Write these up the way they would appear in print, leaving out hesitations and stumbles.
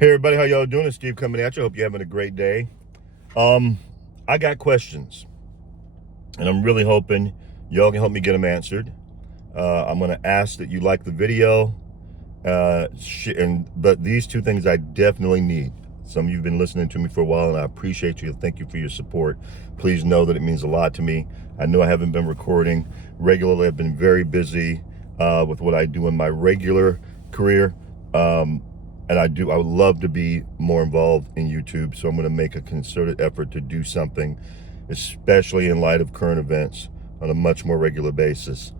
Hey everybody, how y'all doing? It's Steve coming at you. Hope you're having a great day. I got questions, and I'm really hoping y'all can help me get them answered. I'm gonna ask that you like the video, but these two things I definitely need. Some of you've been listening to me for a while, and I appreciate you. Thank you for your support. Please know that it means a lot to me. I know I haven't been recording regularly. I've been very busy with what I do in my regular career. And I would love to be more involved in YouTube, so I'm going to make a concerted effort to do something, especially in light of current events, on a much more regular basis.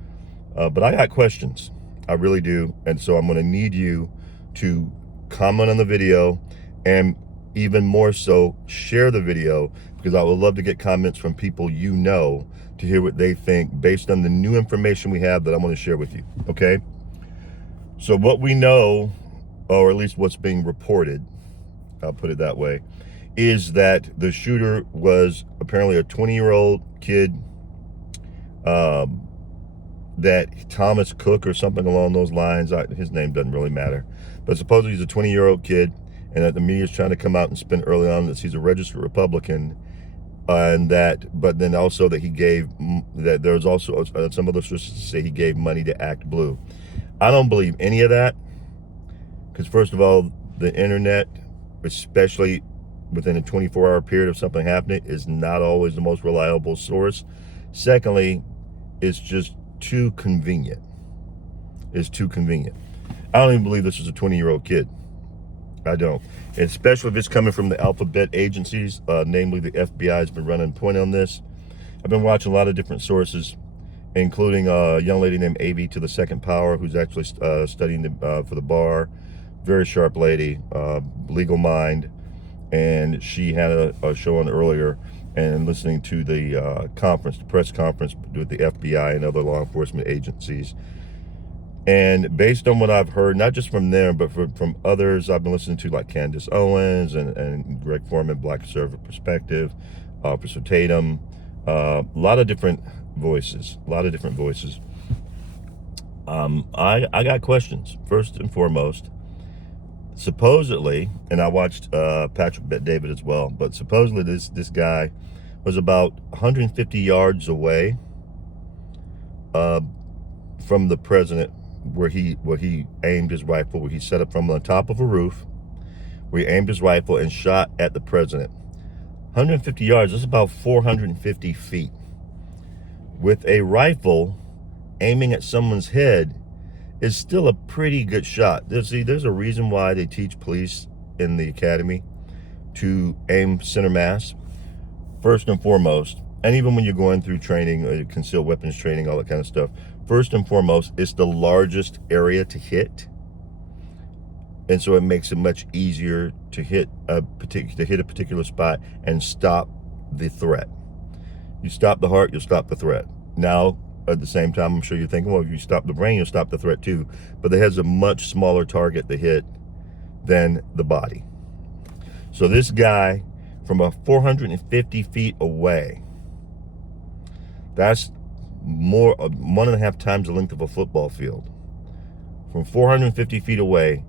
But I got questions, I really do, and so I'm going to need you to comment on the video, and even more so, share the video, because I would love to get comments from people you know to hear what they think based on the new information we have that I'm going to share with you, okay? So what we know, or at least what's being reported, I'll put it that way, is that the shooter was apparently a 20-year-old kid, that Thomas Cook or something along those lines. His name doesn't really matter. But supposedly he's a 20-year-old kid, and that the media is trying to come out and spin early on that he's a registered Republican, but then also that that there's also some other sources to say he gave money to Act Blue. I don't believe any of that. Because first of all, the internet, especially within a 24-hour period of something happening, is not always the most reliable source. Secondly, it's just too convenient. It's too convenient. I don't even believe this is a 20-year-old kid. I don't. Especially if it's coming from the alphabet agencies, namely the FBI has been running point on this. I've been watching a lot of different sources, including a young lady named AV to the Second Power, who's actually studying for the bar. Very sharp lady, legal mind, and she had a show on earlier, and listening to the press conference with the FBI and other law enforcement agencies. And based on what I've heard, not just from them, but from others I've been listening to, like Candace Owens and Greg Foreman, Black Conservative Perspective, Officer Tatum, a lot of different voices, I got questions. First and foremost, supposedly, and I watched Patrick Bet-David as well, but supposedly this guy was about 150 yards away from the president, where he aimed his rifle, where he set up from on top of a roof, where he aimed his rifle and shot at the president. 150 yards, that's about 450 feet. With a rifle aiming at someone's head is still a pretty good shot. There's a reason why they teach police in the academy to aim center mass, first and foremost. And even when you're going through training, concealed weapons training, all that kind of stuff, first and foremost, it's the largest area to hit. And so it makes it much easier to hit a particular spot and stop the threat. You stop the heart, you'll stop the threat. Now, at the same time, I'm sure you're thinking, well, if you stop the brain, you'll stop the threat too. But the head's a much smaller target to hit than the body. So this guy, from a 450 feet away, that's more, 1.5 times the length of a football field. From 450 feet away,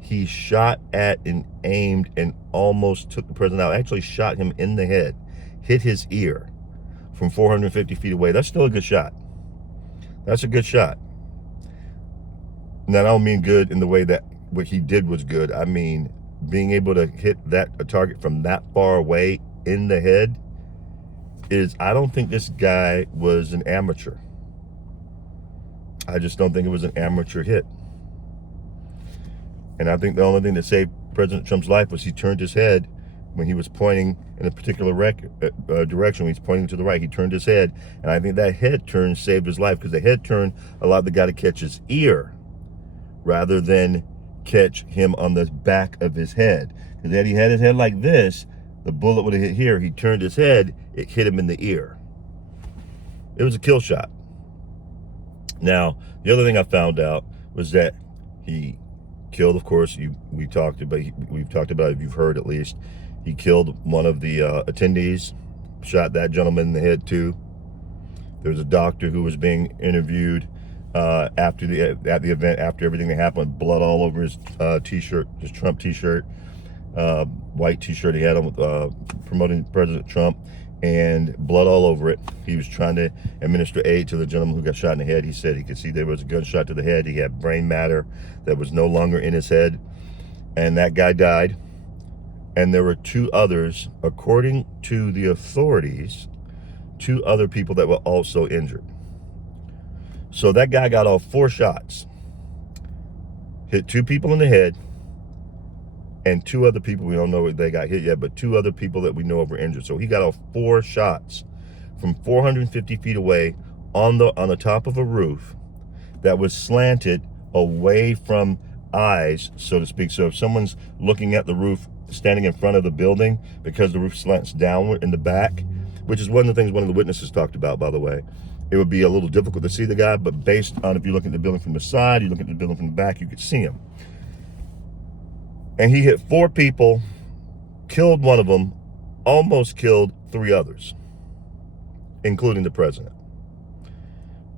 he shot at and aimed and almost took the president out. Actually shot him in the head, hit his ear from 450 feet away. That's still a good shot. That's a good shot. Now, I don't mean good in the way that what he did was good. I mean, being able to hit a target from that far away in the head I don't think this guy was an amateur. I just don't think it was an amateur hit. And I think the only thing that saved President Trump's life was he turned his head when he was pointing in a particular direction. When he's pointing to the right, he turned his head. And I think that head turn saved his life, because the head turn allowed the guy to catch his ear rather than catch him on the back of his head. Because had he had his head like this, the bullet would have hit here. He turned his head, it hit him in the ear. It was a kill shot. Now, the other thing I found out was that he killed, of course, we've talked about it, you've heard at least, he killed one of the attendees, shot that gentleman in the head too. There was a doctor who was being interviewed at the event, after everything that happened, blood all over his t-shirt, his Trump t-shirt. white t-shirt he had on with promoting President Trump, and blood all over it. He was trying to administer aid to the gentleman who got shot in the head. He said he could see there was a gunshot to the head. He had brain matter that was no longer in his head, and that guy died. And there were 2 others, according to the authorities, 2 other people that were also injured. So that guy got off 4 shots, hit 2 people in the head, and 2 other people, we don't know if they got hit yet, but 2 other people that we know of were injured. So he got off 4 shots from 450 feet away on the top of a roof that was slanted away from eyes, so to speak. So if someone's looking at the roof, standing in front of the building, because the roof slants downward in the back, which is one of the things one of the witnesses talked about, by the way, it would be a little difficult to see the guy, but based on if you look at the building from the side, you look at the building from the back, you could see him. And he hit 4 people, killed one of them, almost killed 3 others, including the president.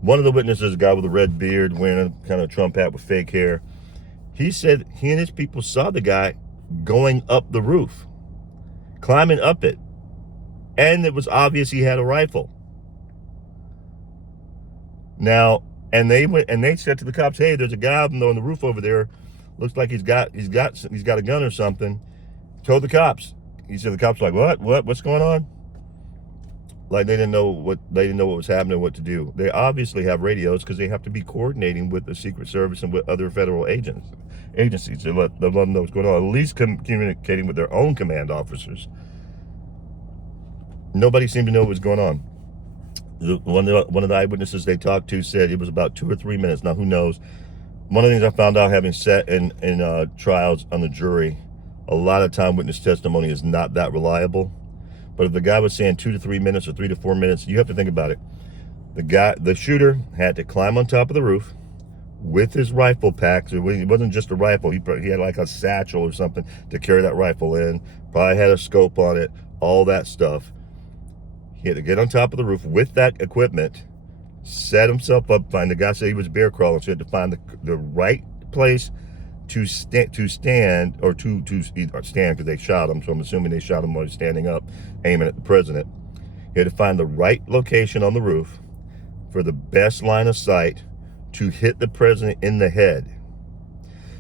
One of the witnesses, a guy with a red beard, wearing a kind of Trump hat with fake hair, he said he and his people saw the guy going up the roof, climbing up it, and it was obvious he had a rifle. Now, and they went and they said to the cops, "Hey, there's a guy on the roof over there. Looks like he's got a gun or something." Told the cops. He said the cops were like, what's going on? Like they didn't know what was happening, what to do. They obviously have radios because they have to be coordinating with the Secret Service and with other federal agencies to let them know what's going on. At least communicating with their own command officers. Nobody seemed to know what was going on. One of the eyewitnesses they talked to said it was about 2 or 3 minutes. Now, who knows? One of the things I found out having sat in trials on the jury, a lot of time witness testimony is not that reliable. But if the guy was saying 2 to 3 minutes or 3 to 4 minutes, you have to think about it. The shooter had to climb on top of the roof with his rifle pack. So it wasn't just a rifle. He had like a satchel or something to carry that rifle in. Probably had a scope on it, all that stuff. He had to get on top of the roof with that equipment, set himself up, the guy said he was bear crawling, so he had to find the right place to stand because they shot him. So I'm assuming they shot him while he was standing up, aiming at the president. He had to find the right location on the roof for the best line of sight to hit the president in the head.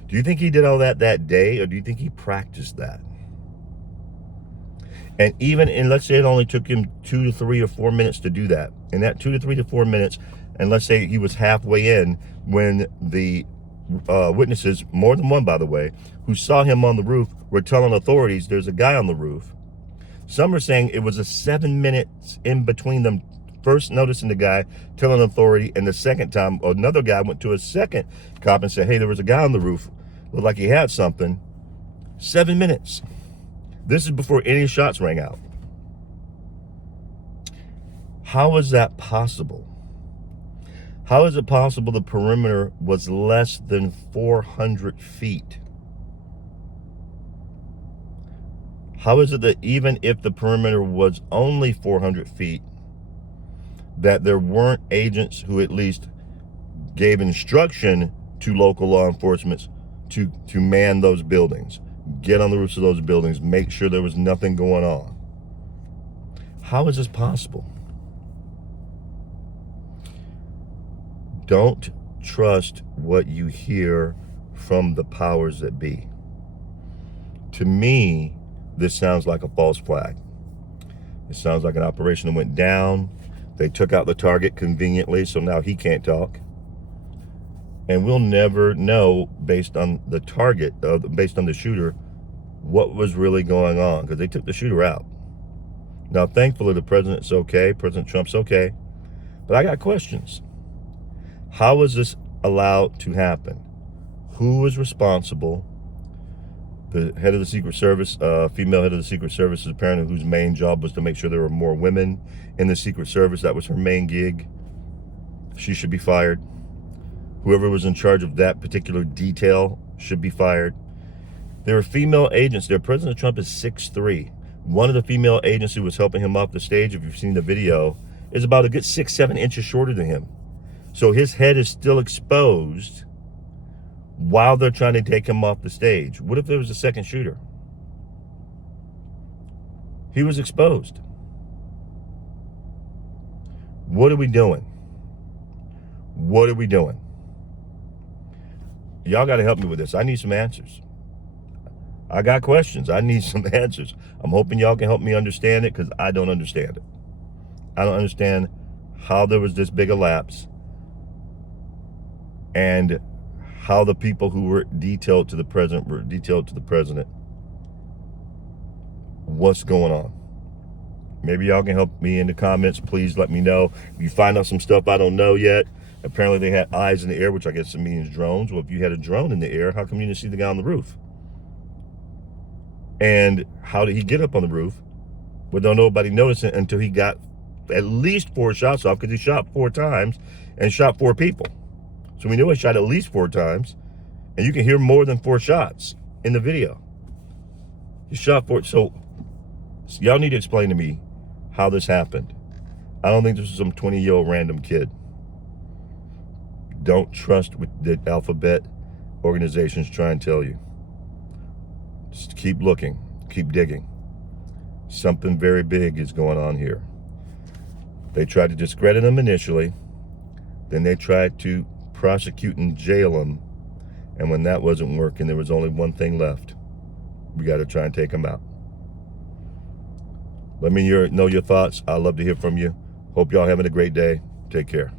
Do you think he did all that day, or do you think he practiced that? And let's say it only took him 2 to 3 or 4 minutes to do that. In that 2 to 3 to 4 minutes, and let's say he was halfway in when the witnesses, more than one by the way, who saw him on the roof were telling authorities there's a guy on the roof. Some are saying it was a 7 minutes in between them first noticing the guy, telling authority, and the second time another guy went to a second cop and said, "Hey, there was a guy on the roof, looked like he had something." 7 minutes. This is before any shots rang out. How is that possible? How is it possible the perimeter was less than 400 feet? How is it that even if the perimeter was only 400 feet, that there weren't agents who at least gave instruction to local law enforcement to man those buildings, get on the roofs of those buildings, make sure there was nothing going on? How is this possible? Don't trust what you hear from the powers that be. To me, this sounds like a false flag. It sounds like an operation that went down. They took out the target conveniently, so now he can't talk. And we'll never know, based on the target, based on the shooter, what was really going on, because they took the shooter out. Now, thankfully, the president's okay. President Trump's okay. But I got questions. How was this allowed to happen? Who was responsible? The head of the Secret Service, female head of the Secret Service, is apparently whose main job was to make sure there were more women in the Secret Service. That was her main gig. She should be fired. Whoever was in charge of that particular detail should be fired. There are female agents there. President Trump is 6'3". One of the female agents who was helping him off the stage, if you've seen the video, is about a good 6-7 inches shorter than him. So his head is still exposed while they're trying to take him off the stage. What if there was a second shooter? He was exposed. What are we doing? What are we doing? Y'all got to help me with this. I need some answers. I got questions. I need some answers. I'm hoping y'all can help me understand it, because I don't understand it. I don't understand how there was this big a lapse, and how the people who were detailed to the president were detailed to the president. What's going on? Maybe y'all can help me in the comments. Please let me know. If you find out some stuff I don't know yet. Apparently they had eyes in the air, which I guess means drones. Well, if you had a drone in the air, how come you didn't see the guy on the roof? And how did he get up on the roof without nobody noticing until he got at least 4 shots off, because he shot 4 times and shot 4 people. So we know he shot at least 4 times, and you can hear more than 4 shots in the video. He shot 4. So y'all need to explain to me how this happened. I don't think this is some 20-year-old random kid. Don't trust what the alphabet organizations try and tell you. Just keep looking, keep digging. Something very big is going on here. They tried to discredit him initially, then they tried to prosecute and jail him, and when that wasn't working, there was only one thing left. We got to try and take him out. Let me know your thoughts. I'd love to hear from you. Hope y'all having a great day. Take care.